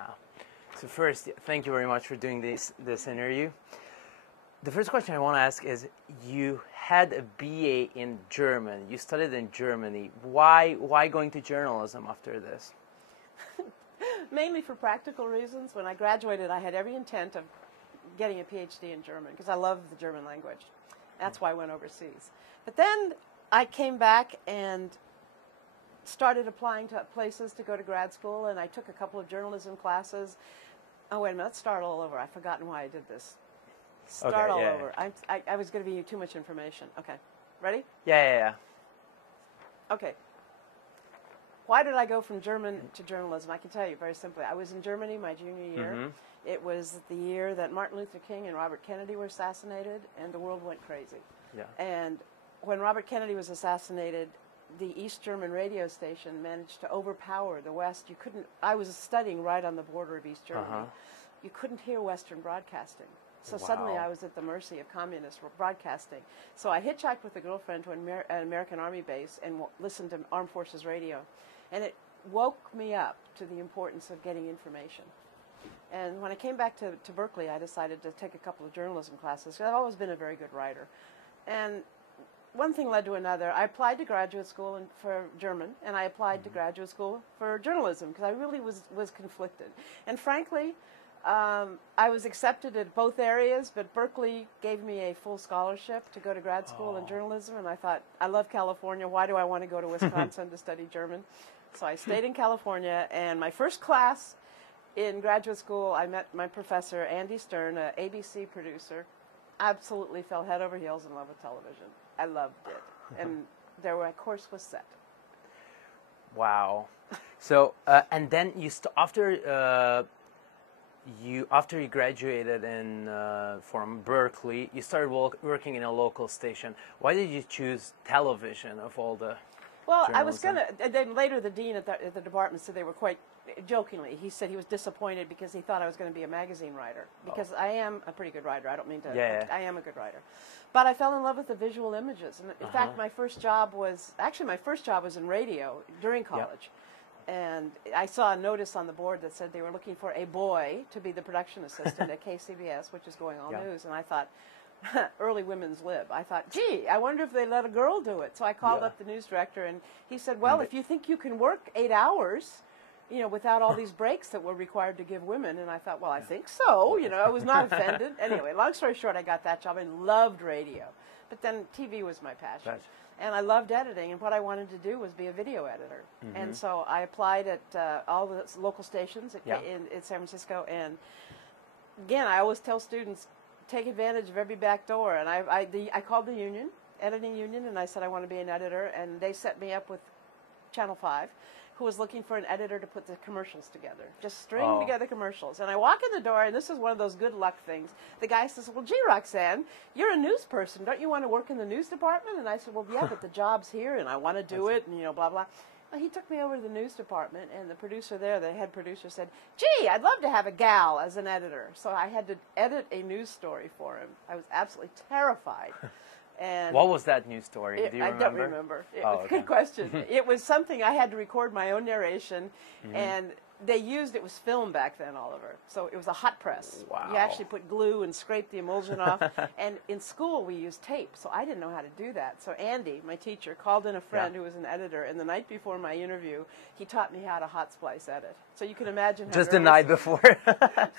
now. So first, thank you very much for doing this interview. The first question I want to ask is, you had a BA in German. You studied in Germany. Why going to journalism after this? Mainly for practical reasons. When I graduated, I had every intent of getting a PhD in German because I love the German language. That's why I went overseas. But then I came back and started applying to places to go to grad school, and I took a couple of journalism classes. Oh, wait a minute, let's start all over. I've forgotten why I did this. Start all over. I was going to give you too much information. Okay, ready? Yeah. Okay. Why did I go from German to journalism? I can tell you very simply. I was in Germany my junior year. Mm-hmm. It was the year that Martin Luther King and Robert Kennedy were assassinated, and the world went crazy. Yeah. And when Robert Kennedy was assassinated, the East German radio station managed to overpower the West. I was studying right on the border of East Germany. Uh-huh. You couldn't hear Western broadcasting. So Wow. suddenly I was at the mercy of communist broadcasting. So I hitchhiked with a girlfriend to an American Army base and listened to Armed Forces radio. And it woke me up to the importance of getting information. And when I came back to Berkeley, I decided to take a couple of journalism classes. I've always been a very good writer. And one thing led to another. I applied to graduate school for German, and I applied to graduate school for journalism because I really was conflicted. And frankly, I was accepted at both areas, but Berkeley gave me a full scholarship to go to grad school in journalism, and I thought, I love California. Why do I want to go to Wisconsin to study German? So I stayed in California, and my first class in graduate school, I met my professor, Andy Stern, an ABC producer. Absolutely fell head over heels in love with television. I loved it, and my course was set. Wow. So and then after you graduated from Berkeley, you started working in a local station. Why did you choose television of all the? Well, journalism? I was going to, and then later the dean at the department said they were quite jokingly. He said he was disappointed because he thought I was going to be a magazine writer. Because I am a pretty good writer. I don't mean to. Yeah. I am a good writer. But I fell in love with the visual images. And in fact, my first job was in radio during college. Yep. And I saw a notice on the board that said they were looking for a boy to be the production assistant at KCBS, which is Going All News. And I thought, early women's lib. I thought, gee, I wonder if they let a girl do it. So I called up the news director, and he said, well, if you think you can work 8 hours, without all these breaks that were required to give women. And I thought, well, I think so. I was not offended. Anyway, long story short, I got that job and loved radio. But then TV was my passion. Gotcha. And I loved editing, and what I wanted to do was be a video editor. Mm-hmm. And so I applied at all the local stations in San Francisco. And again, I always tell students, take advantage of every back door. And I called the union, editing union, and I said I want to be an editor. And they set me up with Channel 5, who was looking for an editor to put the commercials together, just string together commercials. And I walk in the door, and this is one of those good luck things. The guy says, well, gee, Roxanne, you're a news person. Don't you want to work in the news department? And I said, well, yeah, but the job's here, and I want to do it, and, blah, blah. Well, he took me over to the news department, and the producer there, the head producer, said, gee, I'd love to have a gal as an editor. So I had to edit a news story for him. I was absolutely terrified. And what was that news story? Do you remember? I don't remember. Good question. It was something I had to record my own narration, and it was film back then, Oliver. So it was a hot press. Wow. You actually put glue and scrape the emulsion off. And in school we used tape, so I didn't know how to do that. So Andy, my teacher, called in a friend who was an editor, and the night before my interview, he taught me how to hot splice edit. So you can imagine how just the night before.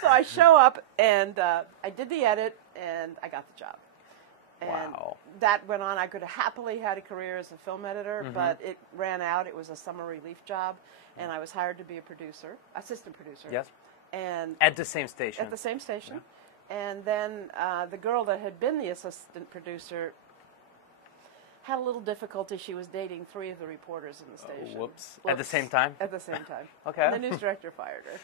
So I show up, and I did the edit, and I got the job. And that went on. I could have happily had a career as a film editor, but it ran out. It was a summer relief job, and I was hired to be a producer, assistant producer. Yes. And at the same station. At the same station. Yeah. And then the girl that had been the assistant producer had a little difficulty. She was dating 3 of the reporters in the station. Whoops. At the same time? At the same time. Okay. And the news director fired her.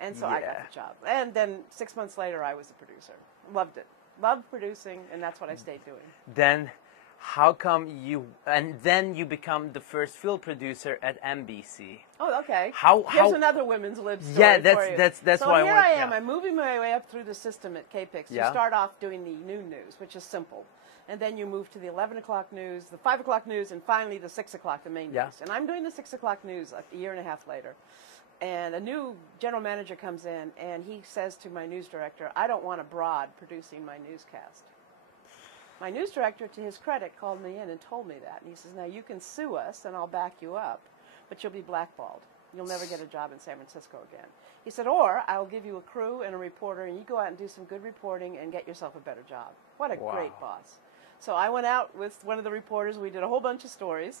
And so I got the job. And then 6 months later, I was a producer. Loved it. Loved producing, and that's what I stayed doing. Then, how come then you become the first field producer at NBC? Oh, okay. Here's another women's lib story. Yeah, for you. that's so why here I want. I am. I'm moving my way up through the system at KPIX. You start off doing the noon news, which is simple, and then you move to the 11 o'clock news, the 5 o'clock news, and finally the 6 o'clock, the main news. And I'm doing the 6 o'clock news a year and a half later. And a new general manager comes in, and he says to my news director, I don't want a broad producing my newscast. My news director, to his credit, called me in and told me that. And he says, now you can sue us, and I'll back you up, but you'll be blackballed. You'll never get a job in San Francisco again. He said, or I'll give you a crew and a reporter, and you go out and do some good reporting and get yourself a better job. What a great boss. So I went out with one of the reporters. We did a whole bunch of stories,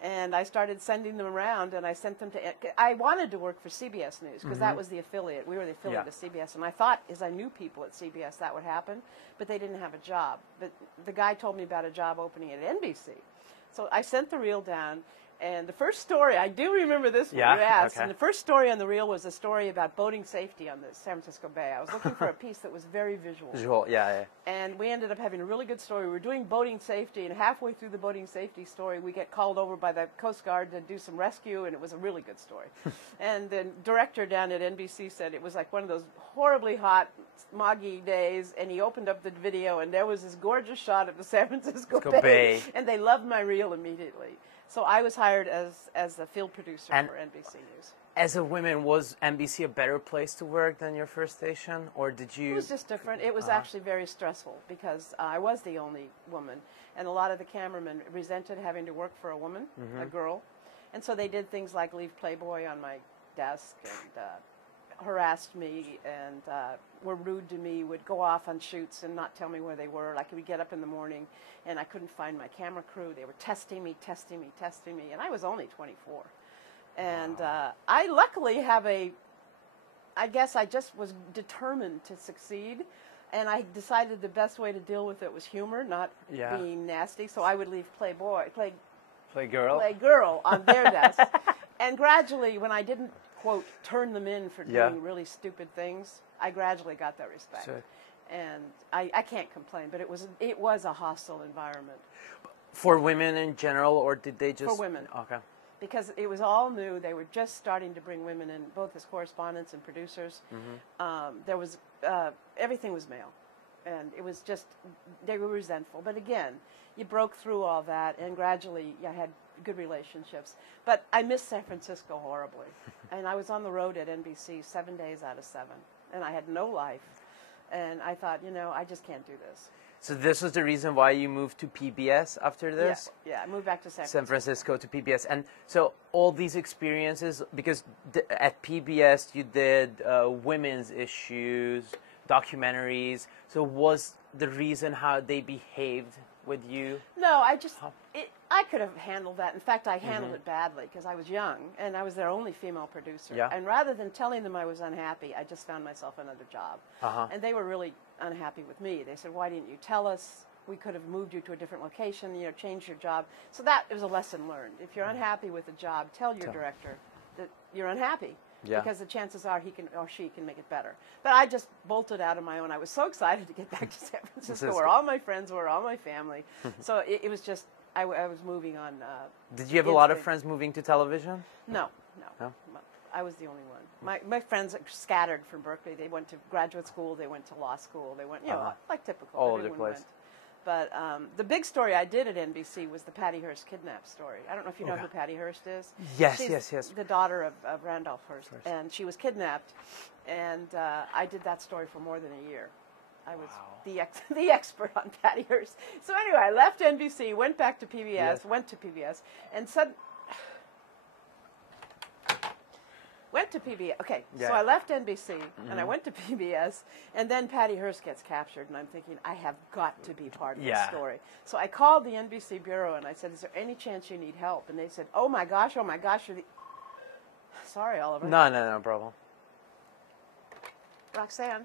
and I started sending them around, and I sent them to – I wanted to work for CBS News because that was the affiliate. We were the affiliate of CBS, and I thought as I knew people at CBS that would happen, but they didn't have a job. But the guy told me about a job opening at NBC. So I sent the reel down. And the first story, I do remember this one, you asked, and the first story on the reel was a story about boating safety on the San Francisco Bay. I was looking for a piece that was very visual. And we ended up having a really good story. We were doing boating safety, and halfway through the boating safety story, we get called over by the Coast Guard to do some rescue, and it was a really good story. And the director down at NBC said it was like one of those horribly hot, smoggy days, and he opened up the video, and there was this gorgeous shot of the San Francisco Bay, and they loved my reel immediately. So I was hired as the field producer for NBC News. As a woman, was NBC a better place to work than your first station, or did you? It was just different. It was actually very stressful because I was the only woman, and a lot of the cameramen resented having to work for a woman, a girl, and so they did things like leave Playboy on my desk and harassed me and were rude to me, would go off on shoots and not tell me where they were. Like, we'd get up in the morning and I couldn't find my camera crew. They were testing me, and I was only 24. And I luckily have I guess I just was determined to succeed, and I decided the best way to deal with it was humor, not being nasty. So I would leave Playgirl on their desk. And gradually, when I didn't, quote, turn them in for doing really stupid things, I gradually got that respect. Sure. And I can't complain, but it was a hostile environment. For women in general, or did they just... For women. Okay. Because it was all new. They were just starting to bring women in, both as correspondents and producers. There was, everything was male. And it was just, they were resentful. But again, you broke through all that, and gradually you had good relationships. But I missed San Francisco horribly. And I was on the road at NBC 7 days out of 7. And I had no life. And I thought, I just can't do this. So this was the reason why you moved to PBS after this? Yeah, I moved back to San Francisco to PBS. And so all these experiences, because at PBS you did women's issues, documentaries. So was the reason how they behaved with you? No, I could have handled that. In fact, I handled it badly because I was young and I was their only female producer. Yeah. And rather than telling them I was unhappy, I just found myself another job. And they were really unhappy with me. They said, why didn't you tell us? We could have moved you to a different location, change your job. So that was a lesson learned. If you're unhappy with a job, tell your director that you're unhappy. Yeah. Because the chances are he can or she can make it better. But I just bolted out on my own. I was so excited to get back to San Francisco, where all my friends were, all my family. So it was just, I was moving on. Did you have a lot of friends moving to television? No. I was the only one. My friends scattered from Berkeley. They went to graduate school. They went to law school. They went, like typical. All over the place. But the big story I did at NBC was the Patty Hearst kidnap story. I don't know if you know who Patty Hearst is. Yes, She's the daughter of Randolph Hearst. And she was kidnapped. And I did that story for more than a year. I was the expert on Patty Hearst. So anyway, I left NBC, went back to PBS, and said... Went to PBS. Okay, so I left NBC, and I went to PBS, and then Patty Hearst gets captured, and I'm thinking, I have got to be part of this story. So I called the NBC bureau, and I said, is there any chance you need help? And they said, oh my gosh, you're the... Sorry, Oliver. No problem. Roxanne?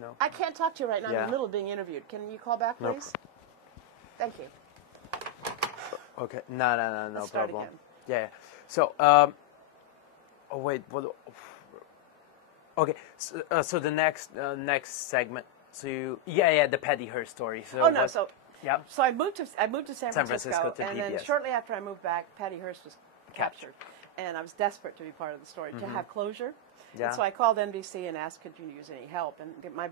No. I can't talk to you right now. I'm in the middle of being interviewed. Can you call back, please? Thank you. Okay. No Let's problem. Start again. Yeah. So, oh wait, what? Okay, so the next segment. So the Patty Hearst story. So So I moved to San Francisco to and PBS. then shortly after I moved back, Patty Hearst was captured, and I was desperate to be part of the story to have closure. Yeah. And so I called NBC and asked, could you use any help? And my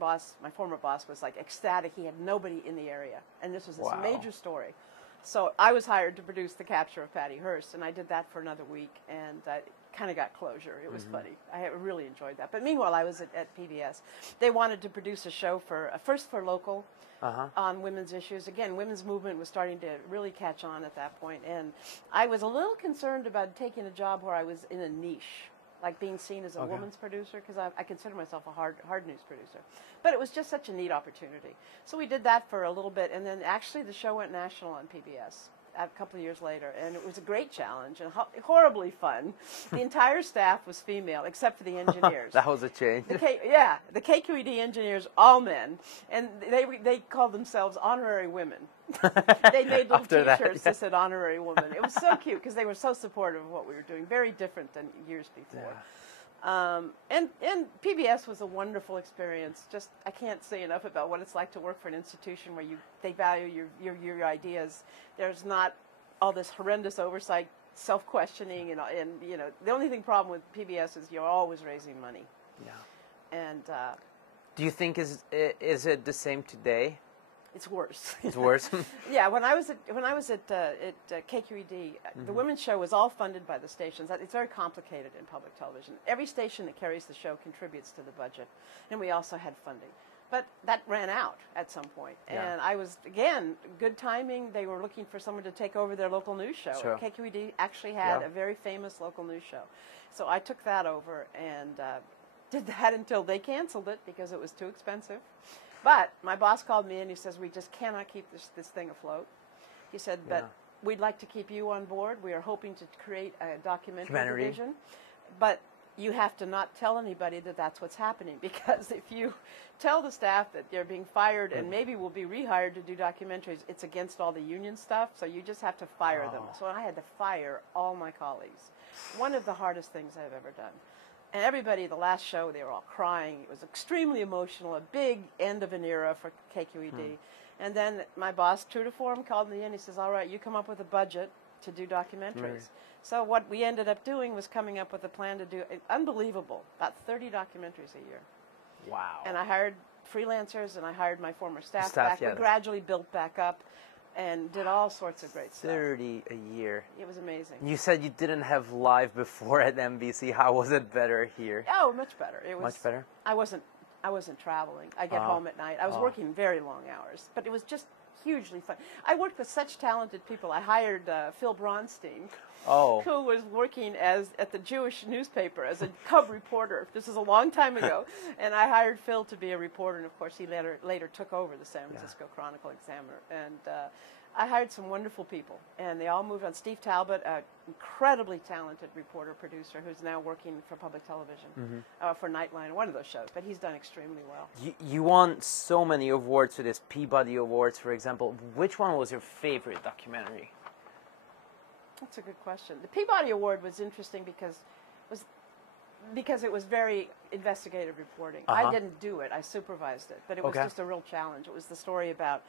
former boss, was like ecstatic. He had nobody in the area, and this was this major story. So I was hired to produce the capture of Patty Hearst, and I did that for another week. And kind of got closure. It was funny. I really enjoyed that. But meanwhile, I was at PBS. They wanted to produce a show for first for local on women's issues. Again, women's movement was starting to really catch on at that point, and I was a little concerned about taking a job where I was in a niche, like being seen as a woman's producer, because I consider myself a hard news producer. But it was just such a neat opportunity. So we did that for a little bit, and then actually the show went national on PBS a couple of years later, and it was a great challenge and horribly fun. The entire staff was female, except for the engineers. That was a change. The KQED engineers, all men, and they called themselves honorary women. They made little T-shirts that said honorary woman. It was so cute because they were so supportive of what we were doing, very different than years before. And PBS was a wonderful experience. Just I can't say enough about what it's like to work for an institution where they value your ideas. There's not all this horrendous oversight, self-questioning, and you know the only problem with PBS is you're always raising money. Yeah. And do you think is it the same today? It's worse. It's worse. Yeah, when I was at KQED, the women's show was all funded by the stations. It's very complicated in public television. Every station that carries the show contributes to the budget, and we also had funding. But that ran out at some point, and I was again good timing. They were looking for someone to take over their local news show. Sure. KQED actually had a very famous local news show, so I took that over and did that until they canceled it because it was too expensive. But my boss called me and he says, we just cannot keep this thing afloat. He said, but we'd like to keep you on board. We are hoping to create a documentary division. But you have to not tell anybody that that's what's happening, because if you tell the staff that they're being fired and maybe will be rehired to do documentaries, it's against all the union stuff, so you just have to fire them. So I had to fire all my colleagues. One of the hardest things I've ever done. And everybody, the last show, they were all crying. It was extremely emotional, a big end of an era for KQED. And then my boss, true to form, called me in. He says, all right, you come up with a budget to do documentaries. So what we ended up doing was coming up with a plan to do, unbelievable, about 30 documentaries a year. Wow. And I hired freelancers, and I hired my former staff back. We gradually built back up and did all sorts of great stuff. 30 a year. It was amazing. You said you didn't have live before at NBC. How was it better here? Oh, much better. It was much better. I wasn't traveling. I get home at night. I was working very long hours, but it was just hugely fun. I worked with such talented people. I hired Phil Bronstein, who was working at the Jewish newspaper as a cub reporter. This is a long time ago, and I hired Phil to be a reporter. And of course, he later took over the San Francisco Chronicle Examiner. And I hired some wonderful people, and they all moved on. Steve Talbot, an incredibly talented reporter producer, who's now working for public television for Nightline, one of those shows. But he's done extremely well. You won so many awards for this Peabody Awards, for example. Which one was your favorite documentary? That's a good question. The Peabody Award was interesting because it was very investigative reporting. I didn't do it. I supervised it. But it was just a real challenge. It was the story about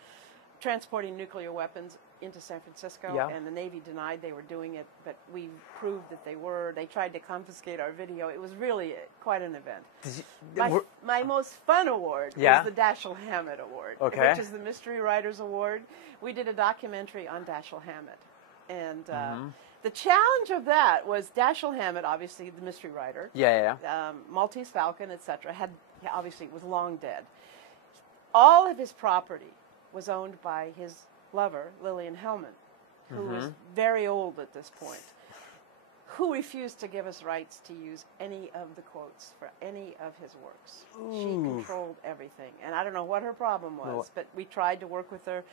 transporting nuclear weapons into San Francisco, and the Navy denied they were doing it, but we proved that they were. They tried to confiscate our video. It was really quite an event. My most fun award was the Dashiell Hammett Award, which is the Mystery Writers Award. We did a documentary on Dashiell Hammett. And the challenge of that was Dashiell Hammett, obviously the mystery writer, Maltese Falcon, etc., obviously was long dead. All of his property was owned by his lover, Lillian Hellman, who was very old at this point, who refused to give us rights to use any of the quotes for any of his works. She controlled everything. And I don't know what her problem was, but we tried to work with her.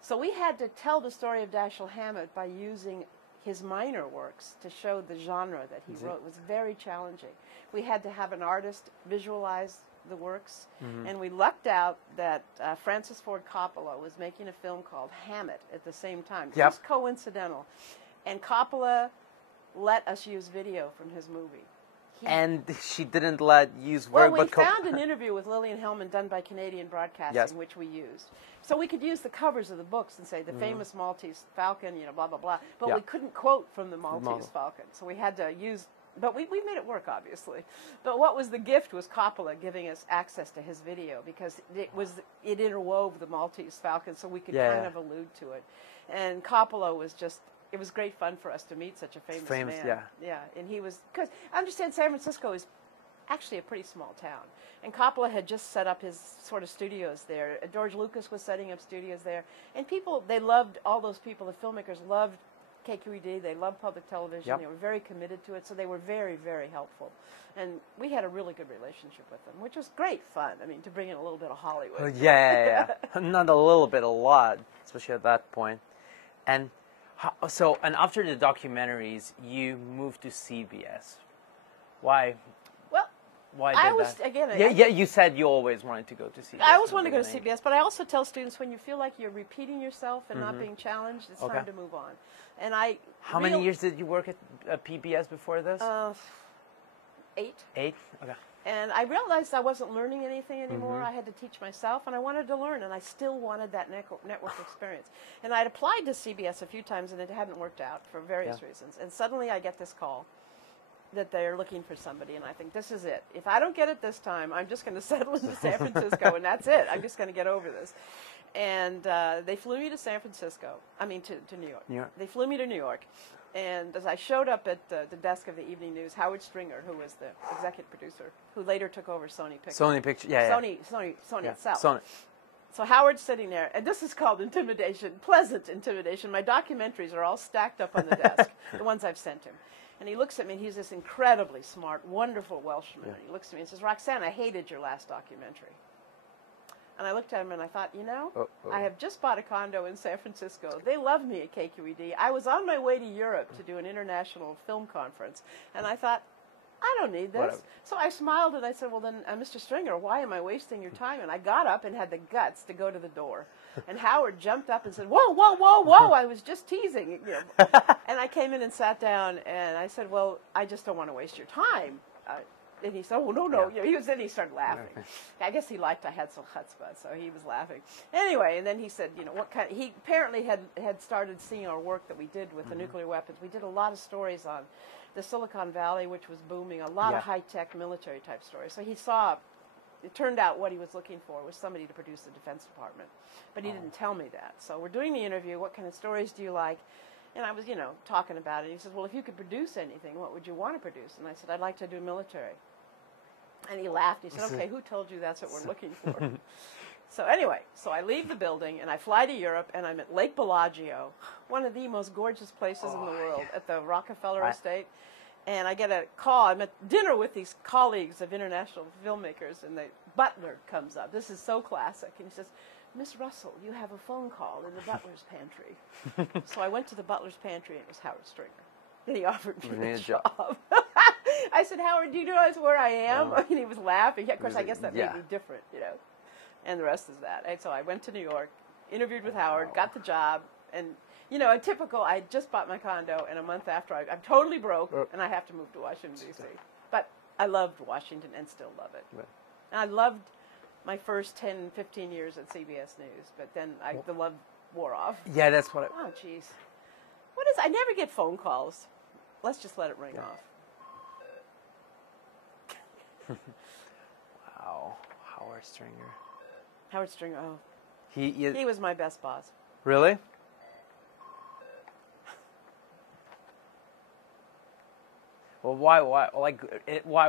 So we had to tell the story of Dashiell Hammett by using his minor works to show the genre that he wrote. It was very challenging. We had to have an artist visualize the works, and we lucked out that Francis Ford Coppola was making a film called Hammett at the same time. Just coincidental. And Coppola let us use video from his movie. And she didn't let use work. Well, we found an interview with Lillian Hellman done by Canadian Broadcasting, which we used. So we could use the covers of the books and say the famous Maltese Falcon, blah, blah, blah. But we couldn't quote from the Maltese Falcon. So we had to use, but we made it work, obviously. But what was the gift was Coppola giving us access to his video, because it interwove the Maltese Falcon, so we could kind of allude to it. And Coppola was just it was great fun for us to meet such a famous man. Yeah. Yeah, and he was, because I understand San Francisco is actually a pretty small town. And Coppola had just set up his sort of studios there. George Lucas was setting up studios there. And people, they loved, all those people, the filmmakers loved KQED. They loved public television. Yep. They were very committed to it. So they were very, very helpful. And we had a really good relationship with them, which was great fun. I mean, to bring in a little bit of Hollywood. Yeah. Not a little bit, a lot, especially at that point. And and after the documentaries, you moved to CBS. Why? Well, why I did was, that? again... Yeah, you said you always wanted to go to CBS. I always wanted to go to CBS, but I also tell students when you feel like you're repeating yourself and not Mm-hmm. being challenged, it's time to move on. And How many years did you work at PBS before this? 8. 8? Okay. And I realized I wasn't learning anything anymore. I had to teach myself, and I wanted to learn, and I still wanted that network experience. And I'd applied to CBS a few times, and it hadn't worked out for various reasons. And suddenly I get this call that they're looking for somebody, and I think, this is it. If I don't get it this time, I'm just going to settle into San Francisco, and that's it. I'm just going to get over this. And they flew me to San Francisco. I mean, to New York. New York. They flew me to New York. And as I showed up at the desk of the Evening News, Howard Stringer, who was the executive producer, who later took over Sony Pictures. Sony Pictures, yeah. Sony itself. Sony. So Howard's sitting there, and this is called intimidation, pleasant intimidation. My documentaries are all stacked up on the desk, the ones I've sent him. And he looks at me, and he's this incredibly smart, wonderful Welshman. Yeah. And he looks at me and says, Roxanne, I hated your last documentary. And I looked at him and I thought, I have just bought a condo in San Francisco. They love me at KQED. I was on my way to Europe to do an international film conference. And I thought, I don't need this. Whatever. So I smiled and I said, well, then, Mr. Stringer, why am I wasting your time? And I got up and had the guts to go to the door. And Howard jumped up and said, whoa, whoa, whoa, whoa, I was just teasing. And I came in and sat down and I said, well, I just don't want to waste your time. And he said, oh, no. Yeah. Then he started laughing. I guess he liked I had some chutzpah, so he was laughing. Anyway, and then he said, what kind of, he apparently had started seeing our work that we did with the nuclear weapons. We did a lot of stories on the Silicon Valley, which was booming, a lot of high-tech military-type stories. So he saw, it turned out what he was looking for was somebody to produce the Defense Department. But he didn't tell me that. So we're doing the interview. What kind of stories do you like? And I was, talking about it. He said, well, if you could produce anything, what would you want to produce? And I said, I'd like to do military. And he laughed. He said, okay, who told you that's what we're looking for? So anyway, so I leave the building, and I fly to Europe, and I'm at Lake Bellagio, one of the most gorgeous places in the world, at the Rockefeller Estate. And I get a call. I'm at dinner with these colleagues of international filmmakers, and the butler comes up. This is so classic. And he says, Miss Russell, you have a phone call in the butler's pantry. So I went to the butler's pantry, and it was Howard Stringer. And he offered me the job. I said, Howard, do you realize where I am? And he was laughing. Of course, I guess that made me different, And the rest is that. And so I went to New York, interviewed with Howard, got the job. And, a typical, I just bought my condo, and a month after, I'm totally broke, and I have to move to Washington, D.C. But I loved Washington and still love it. Right. And I loved my first 10, 15 years at CBS News. But then the love wore off. Yeah, that's what Oh, jeez. I never get phone calls. Let's just let it ring off. Wow, Howard Stringer. Howard Stringer, oh. He was my best boss. Really? Well, why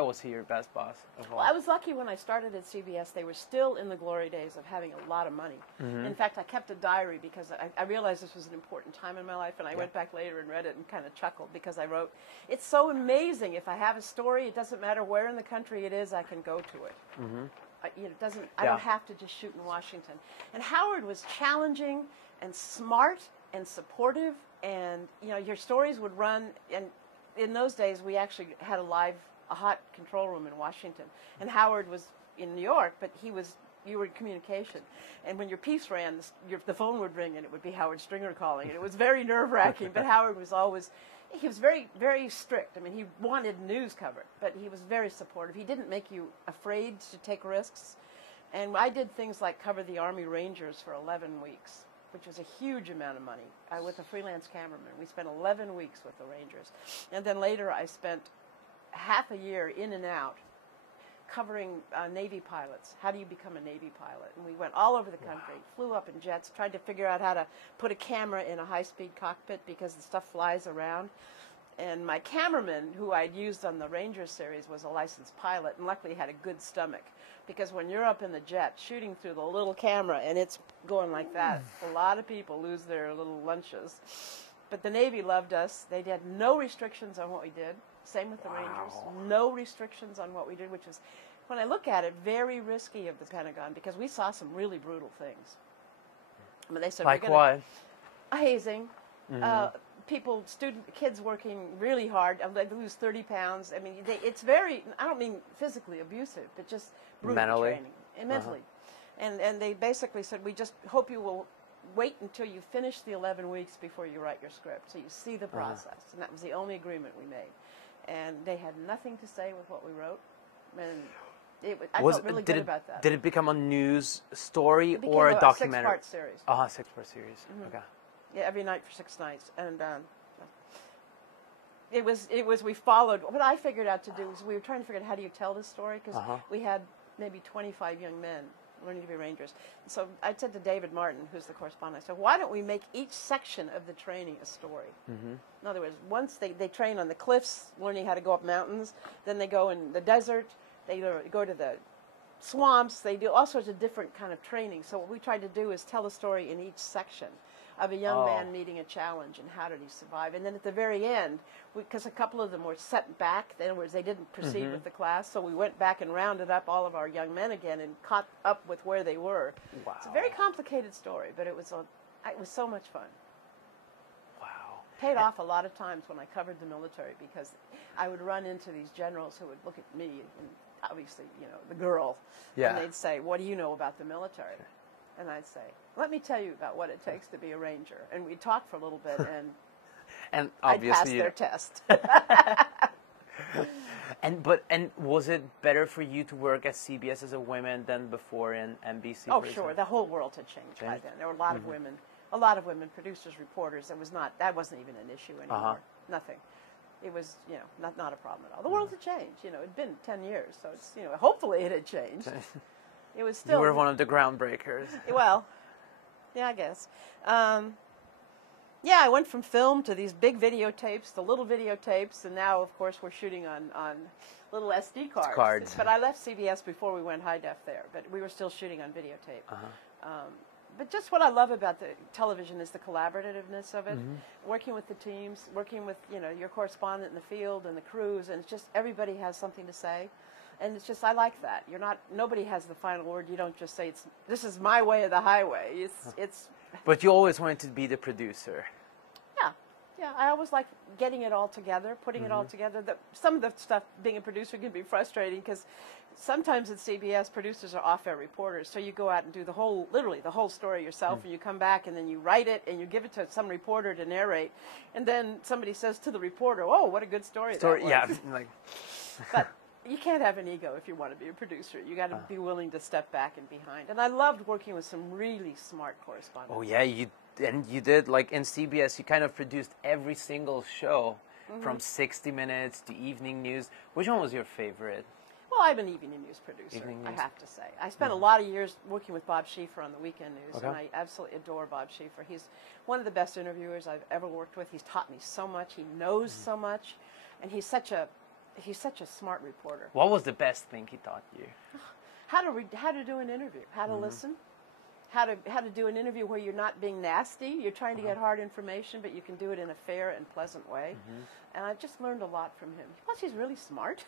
was he your best boss? Well, I was lucky when I started at CBS. They were still in the glory days of having a lot of money. Mm-hmm. In fact, I kept a diary because I realized this was an important time in my life, and I went back later and read it and kind of chuckled because I wrote, it's so amazing. If I have a story, it doesn't matter where in the country it is, I can go to it. Mm-hmm. I don't have to just shoot in Washington. And Howard was challenging and smart and supportive, and your stories would run. And in those days, we actually had a hot control room in Washington, and Howard was in New York, but you were in communication. And when your piece ran, the phone would ring, and it would be Howard Stringer calling, and it was very nerve-wracking. But Howard was he was very, very strict. I mean, he wanted news covered, but he was very supportive. He didn't make you afraid to take risks. And I did things like cover the Army Rangers for 11 weeks, which was a huge amount of money, with a freelance cameraman. We spent 11 weeks with the Rangers. And then later I spent half a year in and out covering Navy pilots. How do you become a Navy pilot? And we went all over the country, flew up in jets, tried to figure out how to put a camera in a high-speed cockpit because the stuff flies around. And my cameraman, who I'd used on the Ranger series, was a licensed pilot, and luckily had a good stomach. Because when you're up in the jet shooting through the little camera and it's going like that, a lot of people lose their little lunches. But the Navy loved us. They had no restrictions on what we did. Same with the Rangers. No restrictions on what we did, which is, when I look at it, very risky of the Pentagon, because we saw some really brutal things. I mean, they said, like what? Hazing. Kids working really hard. They lose 30 pounds. I mean, it's very, I don't mean physically abusive, but just brutal mentally. training. And mentally. And they basically said, we just hope you will wait until you finish the 11 weeks before you write your script, so you see the process. And that was the only agreement we made. And they had nothing to say with what we wrote. And I felt really good about that. Did it become a news story or a documentary? A 6-part series. 6-part series. Okay. Yeah, every night for 6 nights. And we followed, what I figured out to do was we were trying to figure out how do you tell this story, because we had maybe 25 young men learning to be Rangers. So I said to David Martin, who's the correspondent, I said, why don't we make each section of the training a story? In other words, once they train on the cliffs, learning how to go up mountains, then they go in the desert, they go to the swamps, they do all sorts of different kind of training. So what we tried to do is tell a story in each section of a young man meeting a challenge and how did he survive. And then at the very end, because a couple of them were set back, in other words, they didn't proceed with the class, so we went back and rounded up all of our young men again and caught up with where they were. Wow. It's a very complicated story, but it was so much fun. Wow. Paid off a lot of times when I covered the military, because I would run into these generals who would look at me, and obviously, the girl, and they'd say, what do you know about the military? And I'd say, let me tell you about what it takes to be a Ranger. And we'd talk for a little bit, and I'd pass their test. And was it better for you to work at CBS as a woman than before in NBC? Oh, sure. The whole world had changed by then. There were a lot of women producers, reporters. That wasn't even an issue anymore. Nothing. It was, not a problem at all. The world had changed. It'd been 10 years, so it's, hopefully it had changed. It was still. You were one of the groundbreakers. Well, yeah, I guess. I went from film to these big videotapes, the little videotapes, and now, of course, we're shooting on little SD cards. But I left CBS before we went high def there, but we were still shooting on videotape. But just what I love about the television is the collaborativeness of it, working with the teams, working with your correspondent in the field and the crews, and it's just everybody has something to say. And it's just, I like that. Nobody has the final word. You don't just say, this is my way or the highway. It's. But you always wanted to be the producer. Yeah. I always like getting it all together, putting it all together. Some of the stuff, being a producer, can be frustrating because sometimes at CBS, producers are off-air reporters. So you go out and do literally the whole story yourself, and you come back and then you write it and you give it to some reporter to narrate. And then somebody says to the reporter, oh, what a good story that was. Yeah. But you can't have an ego if you want to be a producer. You got to be willing to step back and behind. And I loved working with some really smart correspondents. Oh yeah, you did, like in CBS, you kind of produced every single show, from 60 Minutes to Evening News. Which one was your favorite? Well, I'm an evening news producer, I have to say. I spent a lot of years working with Bob Schieffer on the weekend news, and I absolutely adore Bob Schieffer. He's one of the best interviewers I've ever worked with. He's taught me so much. He knows so much, and he's such a smart reporter. What was the best thing he taught you? How to do an interview, how to listen, how to do an interview where you're not being nasty. You're trying to get hard information, but you can do it in a fair and pleasant way. And I just learned a lot from him. Plus, he's really smart.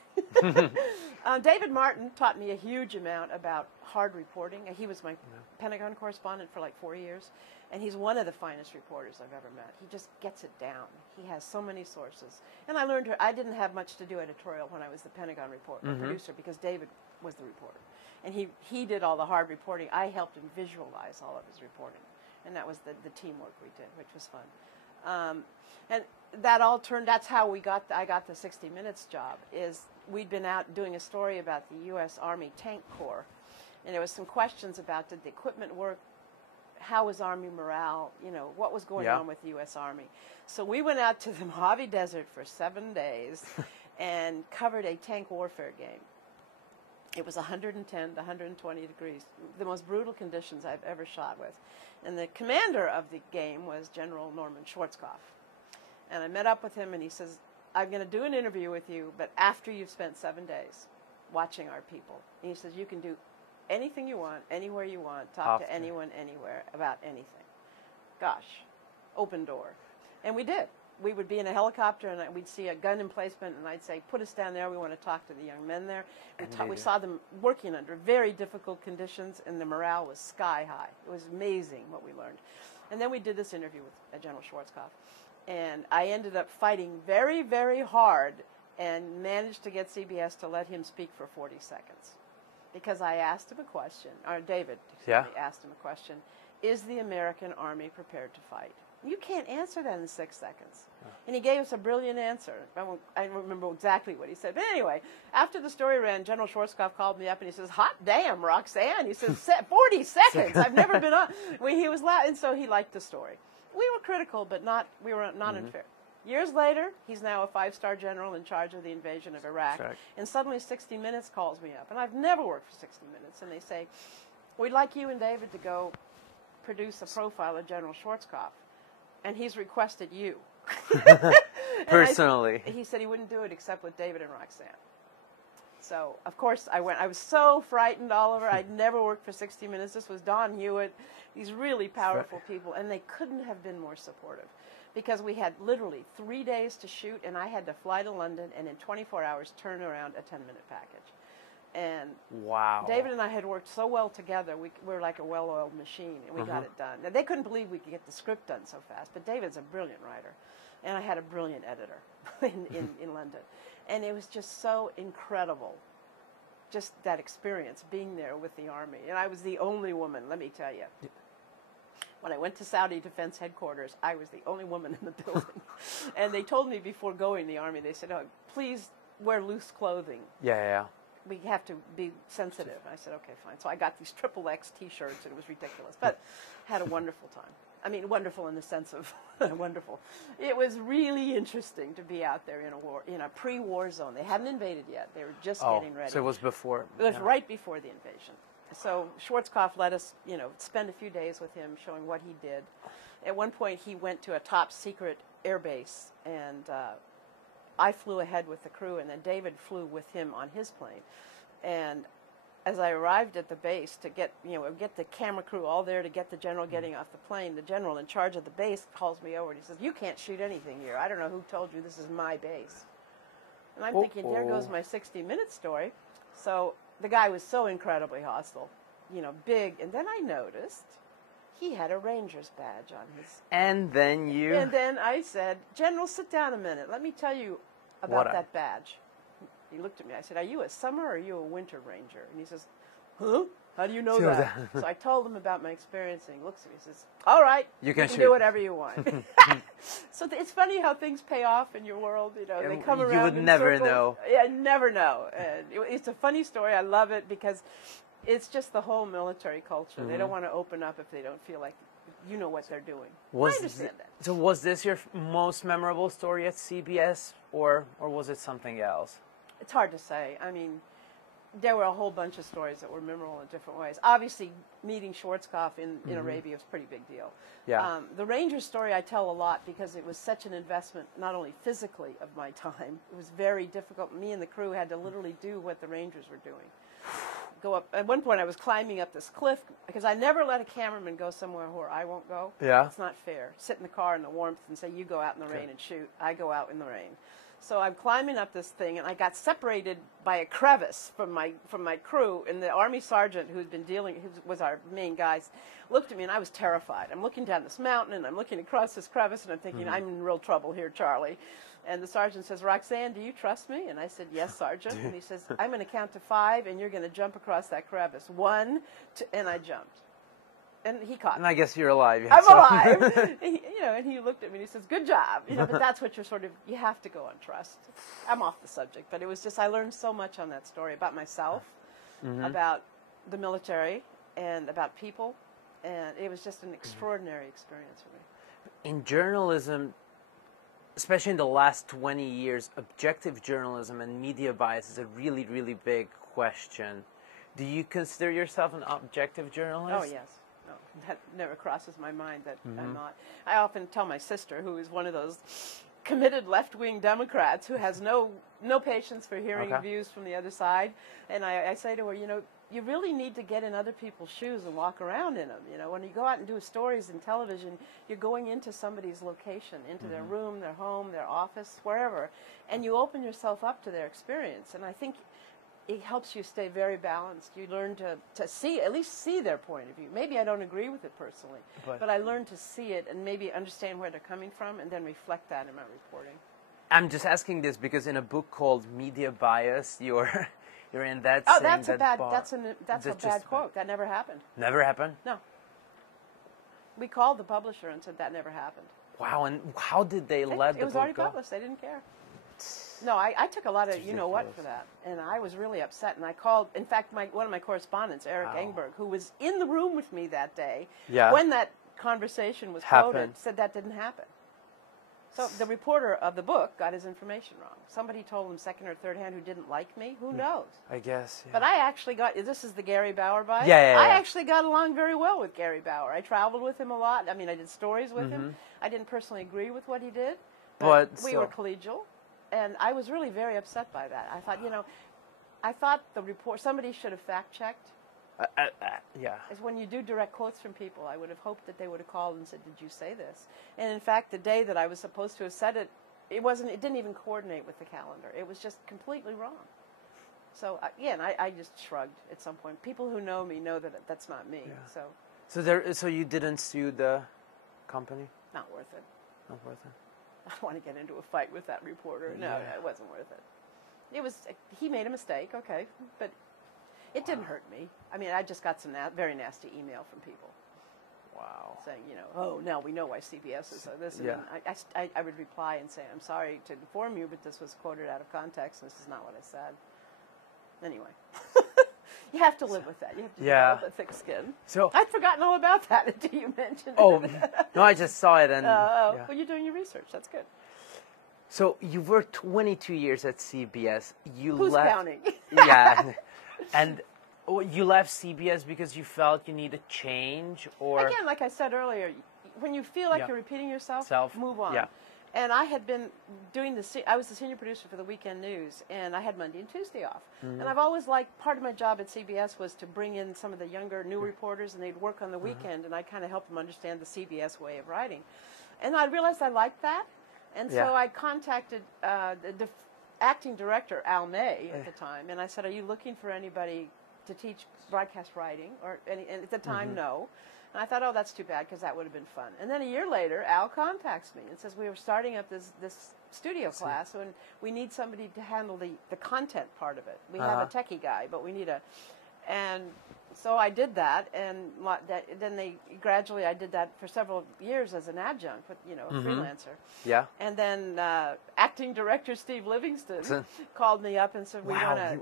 David Martin taught me a huge amount about hard reporting. He was my Pentagon correspondent for like 4 years. And he's one of the finest reporters I've ever met. He just gets it down. He has so many sources. And I didn't have much to do editorial when I was the Pentagon producer, because David was the reporter. And he did all the hard reporting. I helped him visualize all of his reporting. And that was the teamwork we did, which was fun. And that's how I got the 60 Minutes job, is we'd been out doing a story about the U.S. Army Tank Corps. And there was some questions about, did the equipment work? How was Army morale? What was going on with the U.S. Army? So we went out to the Mojave Desert for 7 days and covered a tank warfare game. It was 110 to 120 degrees, the most brutal conditions I've ever shot with. And the commander of the game was General Norman Schwarzkopf. And I met up with him, and he says, I'm going to do an interview with you, but after you've spent 7 days watching our people. And he says, you can do anything you want, anywhere you want, talk to anyone, anywhere, about anything. Gosh, open door. And we did. We would be in a helicopter, and we'd see a gun emplacement, and I'd say, put us down there. We want to talk to the young men there. We saw them working under very difficult conditions, and the morale was sky high. It was amazing what we learned. And then we did this interview with General Schwarzkopf. And I ended up fighting very, very hard and managed to get CBS to let him speak for 40 seconds. Because I asked him a question, or David asked him a question, is the American Army prepared to fight? You can't answer that in 6 seconds. And he gave us a brilliant answer. I don't remember exactly what he said. But anyway, after the story ran, General Schwarzkopf called me up and he says, hot damn, Roxanne. He says, 40 seconds. I've never been on. He was loud, and so he liked the story. We were critical, but we were not unfair. Years later, he's now a 5-star general in charge of the invasion of Iraq. Right. And suddenly 60 Minutes calls me up. And I've never worked for 60 Minutes. And they say, we'd like you and David to go produce a profile of General Schwarzkopf. And he's requested you. Personally. He said he wouldn't do it except with David and Roxanne. So, of course, I went. I was so frightened, Oliver. I'd never worked for 60 Minutes. This was Don Hewitt, these really powerful people, and they couldn't have been more supportive because we had literally 3 days to shoot, and I had to fly to London and in 24 hours turn around a 10-minute package. And wow. David and I had worked so well together. We were like a well-oiled machine, and we got it done. Now, they couldn't believe we could get the script done so fast, but David's a brilliant writer, and I had a brilliant editor in London. And it was just so incredible, just that experience, being there with the Army. And I was the only woman, let me tell you. When I went to Saudi Defense Headquarters, I was the only woman in the building. And they told me before going the Army, they said, oh, please wear loose clothing. Yeah. We have to be sensitive. And I said, okay, fine. So I got these XXX T-shirts, and it was ridiculous. But had a wonderful time. I mean, wonderful in the sense of wonderful. It was really interesting to be out there in a pre-war zone. They hadn't invaded yet. They were just getting ready. So it was before. It was right before the invasion. So Schwarzkopf let us, spend a few days with him, showing what he did. At one point, he went to a top secret air base, and I flew ahead with the crew, and then David flew with him on his plane. And as I arrived at the base to get the camera crew all there to get the general getting off the plane, the general in charge of the base calls me over and he says, you can't shoot anything here. I don't know who told you this is my base. And I'm thinking, there goes my 60 Minutes story. So the guy was so incredibly hostile, big. And then I noticed he had a Ranger's badge on his. And then I said, General, sit down a minute. Let me tell you about that badge. He looked at me. I said, are you a summer or are you a winter ranger? And he says, huh? How do you know that? So I told him about my experience, and he looks at me and says, all right, you can do whatever you want. So it's funny how things pay off in your world. They come around. You would never know. Yeah, never know. And it's a funny story. I love it because it's just the whole military culture. They don't want to open up if they don't feel like you know what they're doing. I understand that. So was this your most memorable story at CBS, or was it something else? It's hard to say. I mean, there were a whole bunch of stories that were memorable in different ways. Obviously, meeting Schwarzkopf in Arabia was a pretty big deal. Yeah. The Ranger story I tell a lot because it was such an investment, not only physically of my time. It was very difficult. Me and the crew had to literally do what the Rangers were doing. Go up. At one point, I was climbing up this cliff because I never let a cameraman go somewhere where I won't go. Yeah. It's not fair. Sit in the car in the warmth and say, you go out in the rain and shoot. I go out in the rain. So I'm climbing up this thing, and I got separated by a crevice from my crew. And the Army sergeant who was our main guy, looked at me, and I was terrified. I'm looking down this mountain, and I'm looking across this crevice, and I'm thinking, I'm in real trouble here, Charlie. And the sergeant says, Roxanne, do you trust me? And I said, yes, Sergeant. And he says, I'm going to count to 5, and you're going to jump across that crevice. 1, 2, and I jumped. And he caught me. And I guess you're alive. I'm alive. And he looked at me and he says, good job. But that's what you have to go on trust. I'm off the subject, but it was just, I learned so much on that story about myself, about the military, and about people. And it was just an extraordinary experience for me. In journalism, especially in the last 20 years, objective journalism and media bias is a really, really big question. Do you consider yourself an objective journalist? Oh, yes. No, that never crosses my mind that I'm not. I often tell my sister, who is one of those committed left-wing Democrats who has no patience for hearing views from the other side, and I say to her, you know, you really need to get in other people's shoes and walk around in them. You know, when you go out and do stories in television, you're going into somebody's location, into their room, their home, their office, wherever, and you open yourself up to their experience. And I think it helps you stay very balanced. You learn to see, at least see their point of view. Maybe I don't agree with it personally, but I learn to see it and maybe understand where they're coming from and then reflect that in my reporting. I'm just asking this because in a book called Media Bias, you're in that. Oh, that's a bad quote. That never happened. Never happened? No. We called the publisher and said that never happened. Wow, and how did they let the book go? It was already published. They didn't care. No, I took a lot of you-know-what for that, and I was really upset, and I called, in fact, one of my correspondents, Eric Engberg, who was in the room with me that day, when that conversation was quoted, said that didn't happen. So the reporter of the book got his information wrong. Somebody told him second or third hand who didn't like me. Who knows? I guess. Yeah. But I actually this is the Gary Bauer bias. Yeah. I actually got along very well with Gary Bauer. I traveled with him a lot. I mean, I did stories with him. I didn't personally agree with what he did, but we were collegial. And I was really very upset by that. I thought, the report, somebody should have fact-checked. Is when you do direct quotes from people, I would have hoped that they would have called and said, did you say this? And in fact, the day that I was supposed to have said it, it didn't even coordinate with the calendar. It was just completely wrong. So again, I just shrugged at some point. People who know me know that that's not me. Yeah. So you didn't sue the company? Not worth it. Not worth it. I don't want to get into a fight with that reporter. No, it wasn't worth it. He made a mistake, okay, but it didn't hurt me. I mean, I just got some very nasty email from people. Wow. Saying, oh, now we know why CBS is this. And I would reply and say, I'm sorry to inform you, but this was quoted out of context, and this is not what I said. Anyway. You have to live with that. You have to develop a thick skin. So I'd forgotten all about that until you mentioned it. Oh, no, I just saw it. And well, you're doing your research. That's good. So you worked 22 years at CBS. Who's counting? Yeah. And you left CBS because you felt you needed change? Or again, like I said earlier, when you feel like you're repeating yourself, move on. Yeah. And I had been doing I was the senior producer for the Weekend News, and I had Monday and Tuesday off. And I've always liked, part of my job at CBS was to bring in some of the younger, new reporters, and they'd work on the weekend, and I kind of helped them understand the CBS way of writing. And I realized I liked that, and so I contacted the acting director, Al May, at the time, and I said, are you looking for anybody to teach broadcast writing? And at the time, no. And I thought, oh, that's too bad, because that would have been fun. And then a year later, Al contacts me and says, we were starting up this studio class, and we need somebody to handle the content part of it. We have a techie guy, but we need and so I did that, and then I did that for several years as an adjunct, a freelancer. Yeah. And then acting director Steve Livingston called me up and said, we want to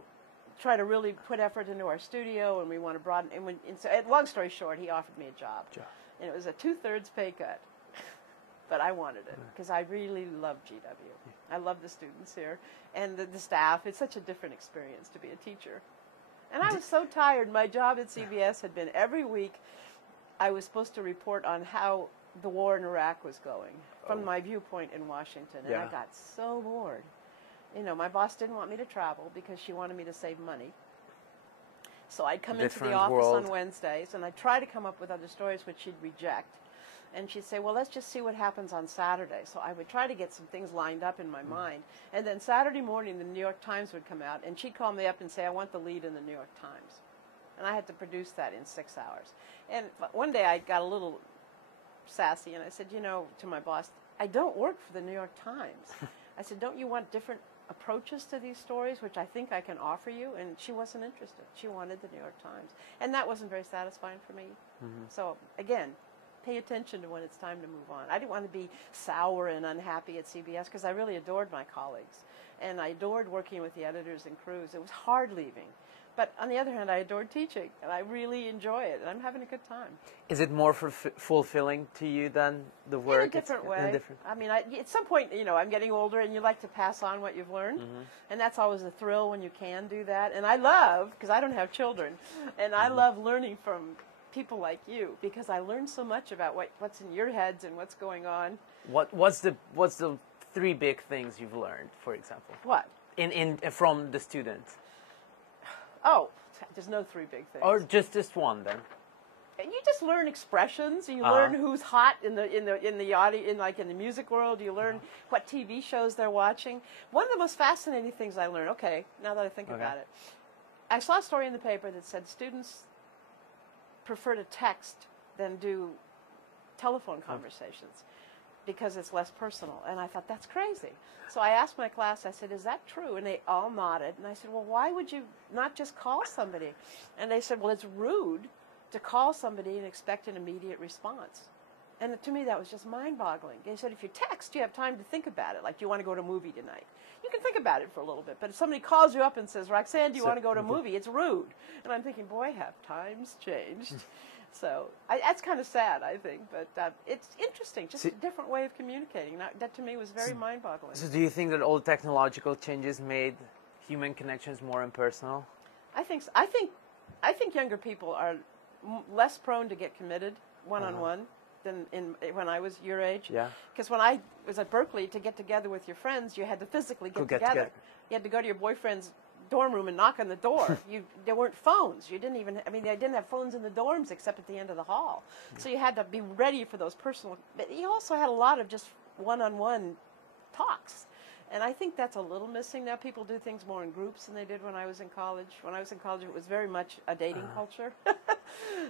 try to really put effort into our studio, and we want to broaden. And so, long story short, he offered me a job. And it was a 2/3 pay cut, but I wanted it because I really love GW. I love the students here and the staff. It's such a different experience to be a teacher. And I was so tired. My job at CBS had been every week I was supposed to report on how the war in Iraq was going from my viewpoint in Washington, and I got so bored. My boss didn't want me to travel because she wanted me to save money. So I'd come into the office on Wednesdays, and I'd try to come up with other stories, which she'd reject. And she'd say, well, let's just see what happens on Saturday. So I would try to get some things lined up in my mind. And then Saturday morning, the New York Times would come out, and she'd call me up and say, I want the lead in the New York Times. And I had to produce that in 6 hours. And one day I got a little sassy, and I said, to my boss, I don't work for the New York Times. I said, don't you want different approaches to these stories, which I think I can offer you? And she wasn't interested. She wanted the New York Times. And that wasn't very satisfying for me. So, again, pay attention to when it's time to move on. I didn't want to be sour and unhappy at CBS because I really adored my colleagues. And I adored working with the editors and crews. It was hard leaving. But on the other hand, I adore teaching, and I really enjoy it, and I'm having a good time. Is it more fulfilling to you than the work? In a different way. In a different... I mean, at some point, I'm getting older, and you like to pass on what you've learned, and that's always a thrill when you can do that. And I love, because I don't have children, and I love learning from people like you, because I learn so much about what's in your heads and what's going on. What's the 3 big things you've learned, for example? What? From the students? Oh, there's no 3 big things. Or just one then. You just learn expressions. You learn who's hot in the audio, in the music world. You learn what TV shows they're watching. One of the most fascinating things I learned. Okay, now that I think about it, I saw a story in the paper that said students prefer to text than do telephone conversations because it's less personal. And I thought, that's crazy. So I asked my class, I said, is that true? And they all nodded. And I said, well, why would you not just call somebody? And they said, well, it's rude to call somebody and expect an immediate response. And to me, that was just mind-boggling. They said, if you text, you have time to think about it. Like, do you want to go to a movie tonight? You can think about it for a little bit. But if somebody calls you up and says, Roxanne, do you want to go to a movie? It's rude. And I'm thinking, boy, have times changed. So that's kind of sad, I think. But it's interesting, just a different way of communicating. That to me was very mind-boggling. So do you think that all the technological changes made human connections more impersonal? I think so. I think younger people are less prone to get committed one-on-one than when I was your age. Yeah. Because when I was at Berkeley, to get together with your friends, you had to physically get together. You had to go to your boyfriend's dorm room and knock on the door. There weren't phones. They didn't have phones in the dorms except at the end of the hall. So you had to be ready for those personal. But you also had a lot of just one-on-one talks. And I think that's a little missing now. People do things more in groups than they did when I was in college. When I was in college, it was very much a dating culture.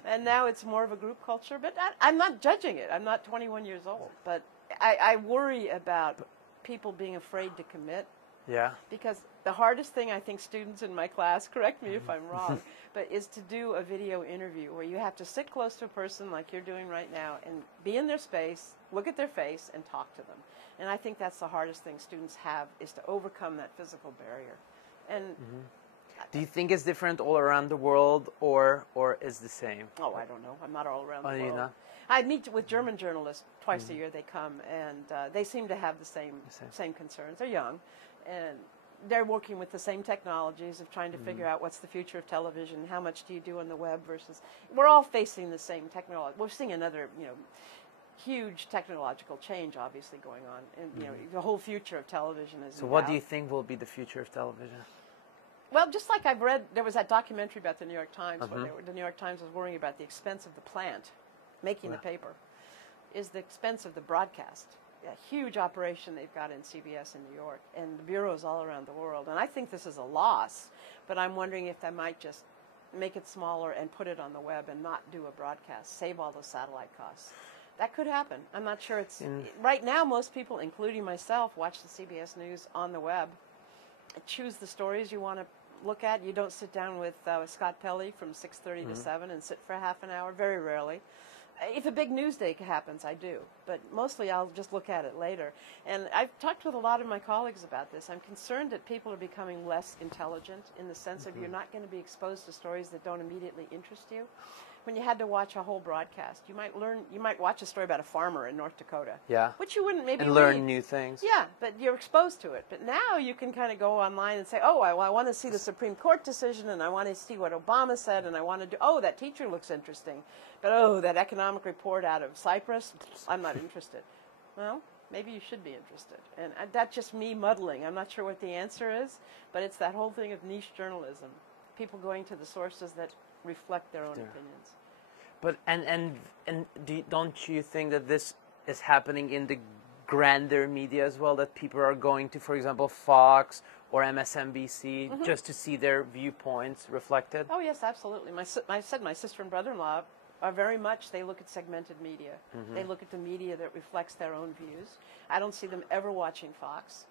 And now it's more of a group culture. But I'm not judging it. I'm not 21 years old. But I worry about people being afraid to commit. Yeah. Because the hardest thing I think students in my class, correct me if I'm wrong, but is to do a video interview where you have to sit close to a person like you're doing right now and be in their space, look at their face, and talk to them. And I think that's the hardest thing students have, is to overcome that physical barrier. And do you think it's different all around the world, or is the same? Oh, I don't know. I'm not all around the world. You know? I meet with German journalists twice a year. They come, and they seem to have the same concerns. They're young, and they're working with the same technologies of trying to figure out what's the future of television, how much do you do on the web versus... We're all facing the same technology. We're seeing another, huge technological change obviously going on. And, the whole future of television is... So what do you think will be the future of television? Well, just like I've read, there was that documentary about the New York Times, where the New York Times was worrying about the expense of the plant, making the paper, is the expense of the broadcast. A huge operation they've got in CBS in New York, and the bureaus all around the world. And I think this is a loss, but I'm wondering if they might just make it smaller and put it on the web and not do a broadcast, save all those satellite costs. That could happen. I'm not sure it's... Right now, most people, including myself, watch the CBS News on the web. Choose the stories you want to look at. You don't sit down with Scott Pelley from 6:30 to 7 and sit for half an hour, very rarely. If a big news day happens, I do. But mostly I'll just look at it later. And I've talked with a lot of my colleagues about this. I'm concerned that people are becoming less intelligent in the sense of you're not going to be exposed to stories that don't immediately interest you. When you had to watch a whole broadcast, you might watch a story about a farmer in North Dakota. Yeah. Which you wouldn't maybe and learn new things. Yeah, but you're exposed to it. But now you can kind of go online and say, oh, I want to see the Supreme Court decision, and I want to see what Obama said, and I want to do, oh, that teacher looks interesting. But, oh, that economic report out of Cyprus, I'm not interested. Well, maybe you should be interested. And that's just me muddling. I'm not sure what the answer is, but it's that whole thing of niche journalism. People going to the sources that reflect their own opinions. But don't you think that this is happening in the grander media as well, that people are going to, for example, Fox or MSNBC just to see their viewpoints reflected? Oh, yes, absolutely. I said my sister and brother-in-law are very much, they look at segmented media. They look at the media that reflects their own views. I don't see them ever watching Fox.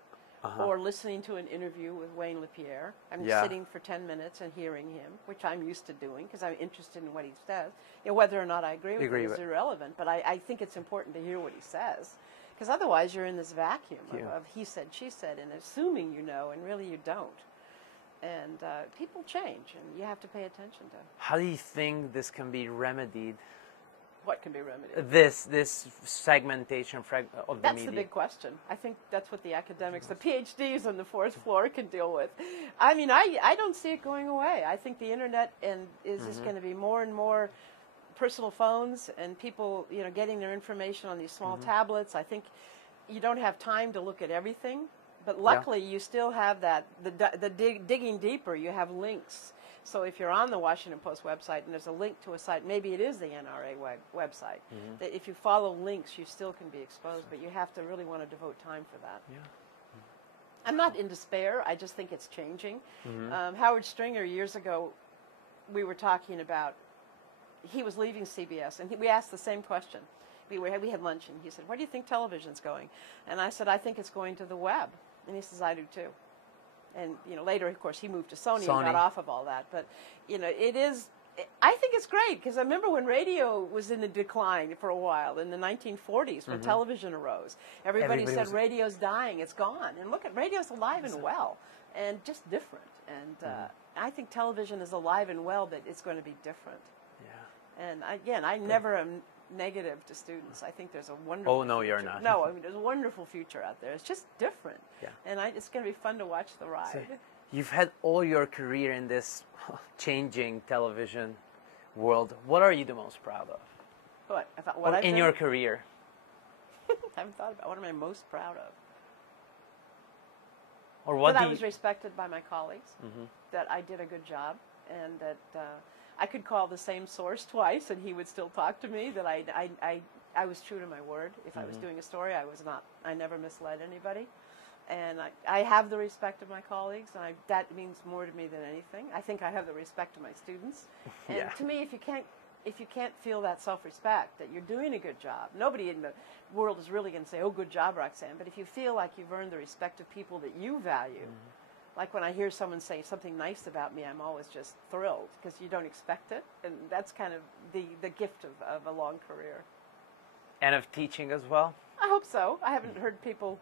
Or listening to an interview with Wayne LaPierre. I'm sitting for 10 minutes and hearing him, which I'm used to doing because I'm interested in what he says. Whether or not I agree with him is irrelevant, but I think it's important to hear what he says. Because otherwise you're in this vacuum of he said, she said, and assuming you know, and really you don't. And people change, and you have to pay attention to. How do you think this can be remedied? What can be remedied? This segmentation of the media. That's the big question. I think that's what the academics, the PhDs on the fourth floor can deal with. I mean, I don't see it going away. I think the internet is just going to be more and more personal phones and people, getting their information on these small tablets. I think you don't have time to look at everything, but luckily you still have that, digging deeper, you have links. So if you're on the Washington Post website and there's a link to a site, maybe it is the NRA website, that if you follow links, you still can be exposed, but you have to really want to devote time for that. Yeah. I'm not in despair. I just think it's changing. Howard Stringer, years ago, we were talking about, he was leaving CBS, and we asked the same question. We had lunch, and he said, "Where do you think television's going?" And I said, "I think it's going to the web." And he says, "I do too." And later, of course, he moved to Sony and got off of all that. But it is. I think it's great because I remember when radio was in the decline for a while in the 1940s when television arose. Everybody said radio's dying, it's gone. And look, radio's alive and well, and just different. And I think television is alive and well, but it's going to be different. Yeah. And again, I never am negative to students. I think there's a wonderful Oh, no, future. you're not. No, I mean, there's a wonderful future out there. It's just different. Yeah. And it's going to be fun to watch the ride. So you've had all your career in this changing television world. What are you the most proud of? What I've in done? your career? I haven't thought about what am I most proud of. Or what that I was respected by my colleagues, that I did a good job, and that I could call the same source twice and he would still talk to me, that I was true to my word. If I was doing a story, I never misled anybody. And I have the respect of my colleagues, and that means more to me than anything. I think I have the respect of my students. And to me, if you can't feel that self-respect, that you're doing a good job, nobody in the world is really going to say, "Oh, good job, Roxanne." But if you feel like you've earned the respect of people that you value, like when I hear someone say something nice about me, I'm always just thrilled because you don't expect it. And that's kind of the gift of a long career. And of teaching as well? I hope so. I haven't heard people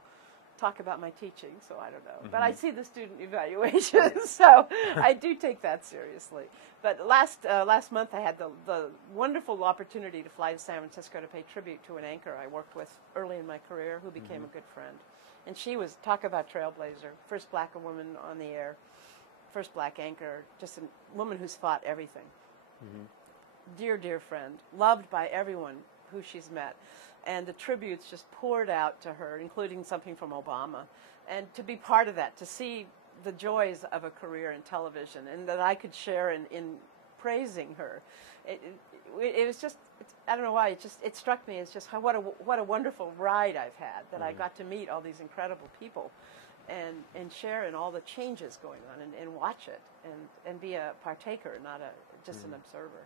talk about my teaching, so I don't know. But I see the student evaluations, so I do take that seriously. But last month I had the wonderful opportunity to fly to San Francisco to pay tribute to an anchor I worked with early in my career who became a good friend. And she was, talk about trailblazer, first black woman on the air, first black anchor, just a woman who's fought everything. Dear, dear friend, loved by everyone who she's met. And the tributes just poured out to her, including something from Obama. And to be part of that, to see the joys of a career in television, and that I could share in praising her. It was just, I don't know why, it struck me as just what a wonderful ride I've had, that I got to meet all these incredible people and share in all the changes going on and watch it and be a partaker, not just an observer.